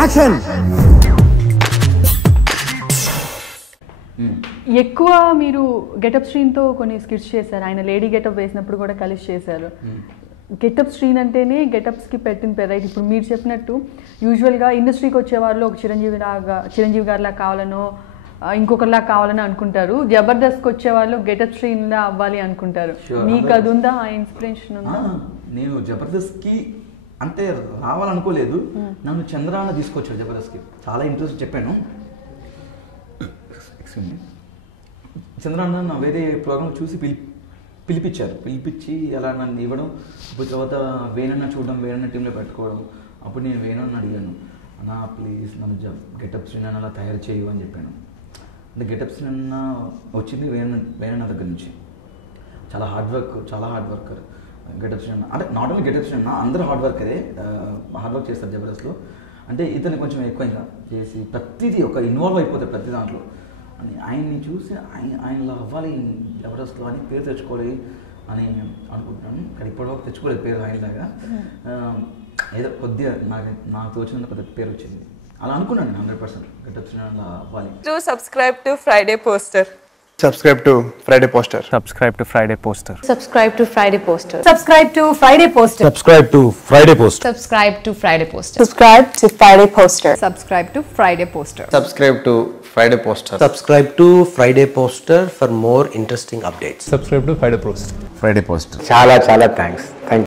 Action. ఎక్కువ మీరు getup శ్రీన్తో కొన్ని స్కిట్స్ చేశారు. ఆయన లేడీ గెటప్ వేసినప్పుడు కూడా కలిసి చేశారు. గెటప్ శ్రీన్ అంటేనే గెటప్స్కి పెట్టిన పేరు, రైట్? ఇప్పుడు మీరు చెప్పినట్టు యూజువల్గా ఇండస్ట్రీకి వచ్చే వాళ్ళు ఒక చిరంజీవి గారిలా కావాలనో ఇంకొకరిలా కావాలని అనుకుంటారు. జబర్దస్త్కి వచ్చే వాళ్ళు గెటప్ శ్రీన్లా అవ్వాలి అనుకుంటారు. మీకు అది ఉందా, ఆ ఇన్స్పిరేషన్ ఉందా? నేను జబర్దస్త్కి అంటే రావాలనుకోలేదు. నన్ను చంద్రాన్న తీసుకొచ్చాడు జబర్దస్త్కి. చాలా ఇంట్రెస్ట్ చెప్పాను. చంద్రాన్న నా వేరే ప్రోగ్రామ్ చూసి పిలిపించి అలా నన్ను ఇవ్వడం. ఇప్పుడు తర్వాత వేణన్న చూడడం, వేణన్న టీంలో పెట్టుకోవడం. అప్పుడు నేను వేణన్న అడిగాను, అన్నా ప్లీజ్ నన్ను గెటప్ శ్రీన్ అలా తయారు చేయు అని చెప్పాను. అంటే గెటప్ శ్రీన్ వచ్చింది వేణన్న దగ్గర నుంచి. చాలా హార్డ్ వర్కర్ గెటప్ శ్రీన్. అంటే నాట్ ఓన్లీ గెటప్ శ్రీన్, అందరూ హార్డ్ వర్క్ చేస్తారు జబర్దస్త్లో. అంటే ఇతను కొంచెం ఎక్కువ ఇంకా చేసి ప్రతిదీ ఒక ఇన్వాల్వ్ అయిపోతారు ప్రతి దాంట్లో. అని ఆయన్ని చూసి ఆయనలా అవ్వాలి జబర్దస్త్లో అని పేరు తెచ్చుకోవాలి అని అనుకుంటున్నాను. కానీ ఇప్పటివరకు తెచ్చుకోలేదు పేరు ఆయనలాగా. ఏదో కొద్దిగా నాకు తోచినంత పెద్ద పేరు వచ్చింది. అలా అనుకున్నాను నేను 100% గెటప్ శ్రీన్ అలా అవ్వాలి. Subscribe to Friday Poster. Subscribe to Friday Poster. Subscribe to Friday Poster. Subscribe to Friday Poster. Subscribe to Friday Poster. Subscribe to Friday Poster. Subscribe to Friday Poster. Subscribe to Friday Poster. Subscribe to Friday Poster. Subscribe to Friday Poster. Subscribe to Friday Poster for more interesting updates. Subscribe to Friday Poster. Friday Poster. చాలా thanks.